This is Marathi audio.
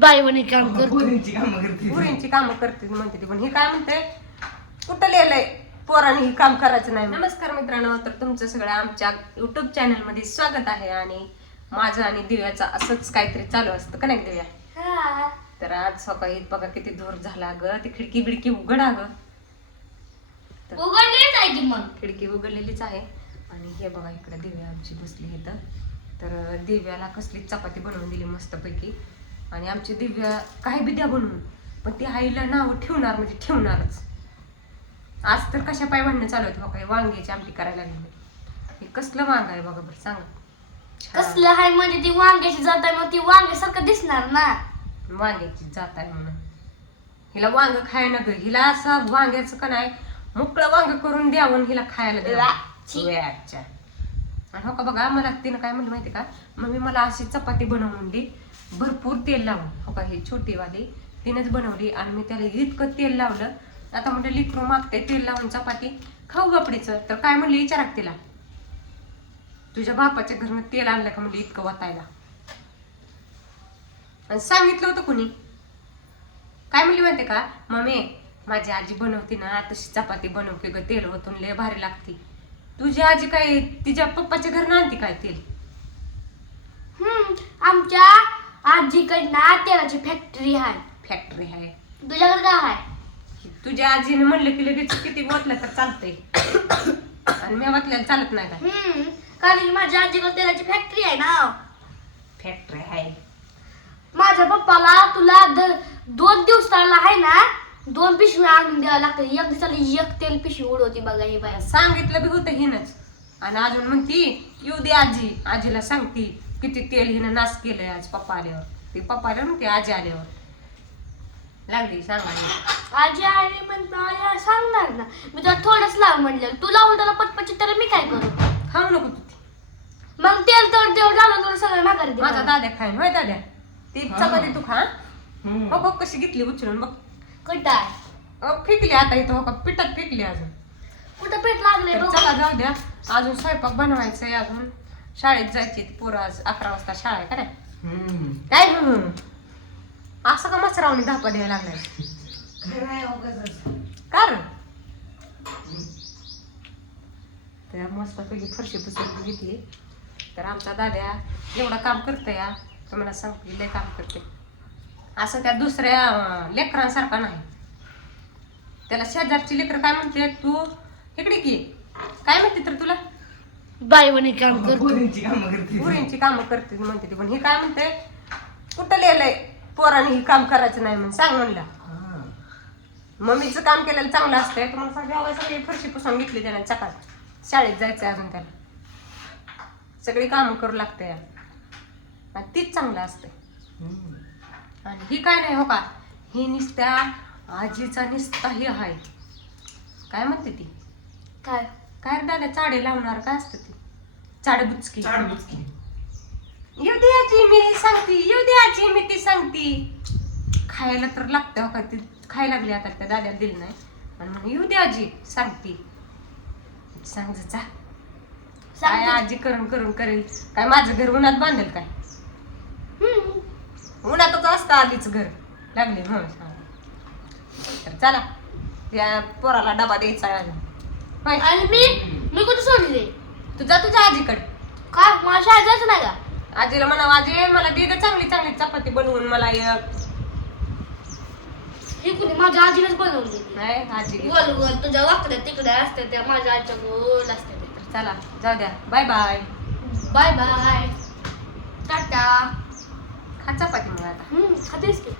बायवणी काम करतो, पुरींची कामं करते म्हणते ती. पण हे काय म्हणते, कुठं लिहिलंय पोरांनी ही काम करायचं नाही. नमस्कार मित्रांनो, तर तुमचं सगळं आमच्या युट्यूब चॅनल मध्ये स्वागत आहे. आणि माझं आणि दिव्याचं असंच काहीतरी चालू असतं का नाही दिव्या? तर आज सकाळी बघा किती धूर झाला ग, ती खिडकी बिडकी उघडा ग. उघडलीच आहे की मग खिडकी उघडलेलीच आहे. आणि हे बघा इकडे दिव्या आमची बसली इथं. तर दिव्याला कसली चपाती बनवून दिली मस्तपैकी. आणि आमची दिव्या काही बी द्या बनवून, पण ती आईला नाव ठेवणार म्हणजे ठेवणारच. आज तर कशा पाय भांडणं चालू होते बघा, वांग्याची आमटी करायला लागली. हे कसलं वांग आहे बघा बरं सांगा. कसलं आहे म्हणजे ती वांग्याची जात आहे, मग ती वांग्यासारखं दिसणार ना. वांग्याची जात आहे म्हणून हिला वांग खायला ग. हिला असं वांग्याचं का नाही मोकळं वांग करून द्यावं हिला खायला द्यावं. आणि हो का बघा, मला तिनं काय म्हणलं माहिती का, मम्मी मला अशी चपाती बनवून दे भरपूर तेल लावून. हो का, ही छोटी वाली तिनेच बनवली आणि मी त्याला इतकं तेल लावलं. आता म्हणजे लिकरू मागते तेल लावून चपाती खाऊ गपडीचं. तर काय म्हणली विचारा तिला, तुझ्या बापाच्या घरनं तेल आणलं का म्हणली इतकं वतायला. आणि सांगितलं होतं कुणी, काय म्हणली माहिती का, मम्मी माझी आजी बनवते ना तशी चपाती बनवते ग, तेल ओतून लय भारी लागते. तुझी आजी काय तिच्या पप्पाच्या घरनं आणते काय तेल? आमच्या आजीकडनं तेलाची फॅक्टरी आहे. फॅक्टरी आहे. तुझ्याकडे काय आहे? तुझ्या आजीने म्हणलं की लगेच किती ओतलं तर चालतंय आणि मी वाटल्याला चालत नाही का? कारण माझ्या आजीकडे तेलाची फॅक्टरी आहे ना. फॅक्टरी आहे. माझ्या पप्पाला तुला 2 दिवसाला आहे ना 2 पिशव्या आणून द्यावं लागतं. एक दिवसाला एक तेल पिशवी उडवती बघा ही बाय. सांगितलं बी होतं हिनच. आणि अजून म्हणती येऊ दे आजी. आजीला सांगती किती तेल हिनं नाश केलंय आज पप्पा आल्यावर. ती पप्पा आल्यावर म्हणते आजी आल्यावर लागली सांगायला. आजी आली म्हणता सांगणार ना, मी तुला थोडंच लाव म्हणलं. तू लावून त्याला पटपची तर मी काय करू? खाऊ नको तू ती. मग तेल तर तेवढं झालं तुला सगळं माघारी दे. माझा दाद्या खाईन होय दाद्या. ती चपाती तू खा. हो बघ कशी घेतली उचलून बघ. कुठं आहे? फेकली आता इथं. हो का पिठात फेकली अजून. कुठं पेट लागले? तर चला जाऊ द्या, अजून स्वयंपाक बनवायचंय. अजून शाळेत जायची पोरं. आज 11 वाजता शाळा आहे का नाही? काय असं का मसरावणी धापा द्यायला लागलाय? कारण त्या मस्तपैकी फरशी पुसून घेतली. तर आमचा दाद्या एवढं काम करतोय या, तर मला सांगते लय काम करते. असं त्या दुसऱ्या लेकरांसारखा नाही. त्याला शेजारची लेकर काय म्हणते, तू इकडे की काय म्हणते तर तुला बायवणी काम करतो, पुरींची कामं करते म्हणते ती. पण हे काय म्हणते, कुठं लिहिलंय पोरांनी ही काम करायचं नाही म्हणून सांग म्हणलं. मम्मीचं काम केलेलं चांगलं असतंय. तुम्हाला सांगावं सगळी फरशी पुसून घेतली त्याने सकाळ. शाळेत जायचंय अजून त्याला. सगळी कामं करू लागते आणि तीच चांगलं असतंय. आणि ही काय नाही हो का, ही निसत्या आजीचा निसता ही आहे. काय म्हणते ती, काय काय रे दादा चाडे लावणार काय असतं ती, चाडबुचकी. येऊ दे आजी मी सांगती, येऊ दे आजी मी ती सांगती. खायला तर लागतं हो का, ती खायला लागली आता. त्या दाद्याला दिलं नाही आणि म्हणून येऊ दे आजी सांगती. सांग जा काय आजी करून करून करेल काय. माझं घर उन्हात बांधेल काय? उन्हातच असतं आधीच घर लागले म्हणून. तर चला त्या पोराला डबा द्यायचा आहे अजून. आणि मी कुठे सोडली? तू जा तुझ्या आजीकडे. काय मला शाळेत जायचं नाही का? आजीला म्हणा आजी मला दे ग चांगली चांगली चपाती बनवून मला एक. ही कुणी माझ्या आजीनेच बनवली. नाही आजी गोल गोल तुझ्या वाकड्या तिकडे असते त्या, माझ्या आजच्या गोल असते. चला जाऊ द्या, bye bye. Bye bye, ta-ta. खा चपाती मग आता. खातेस की?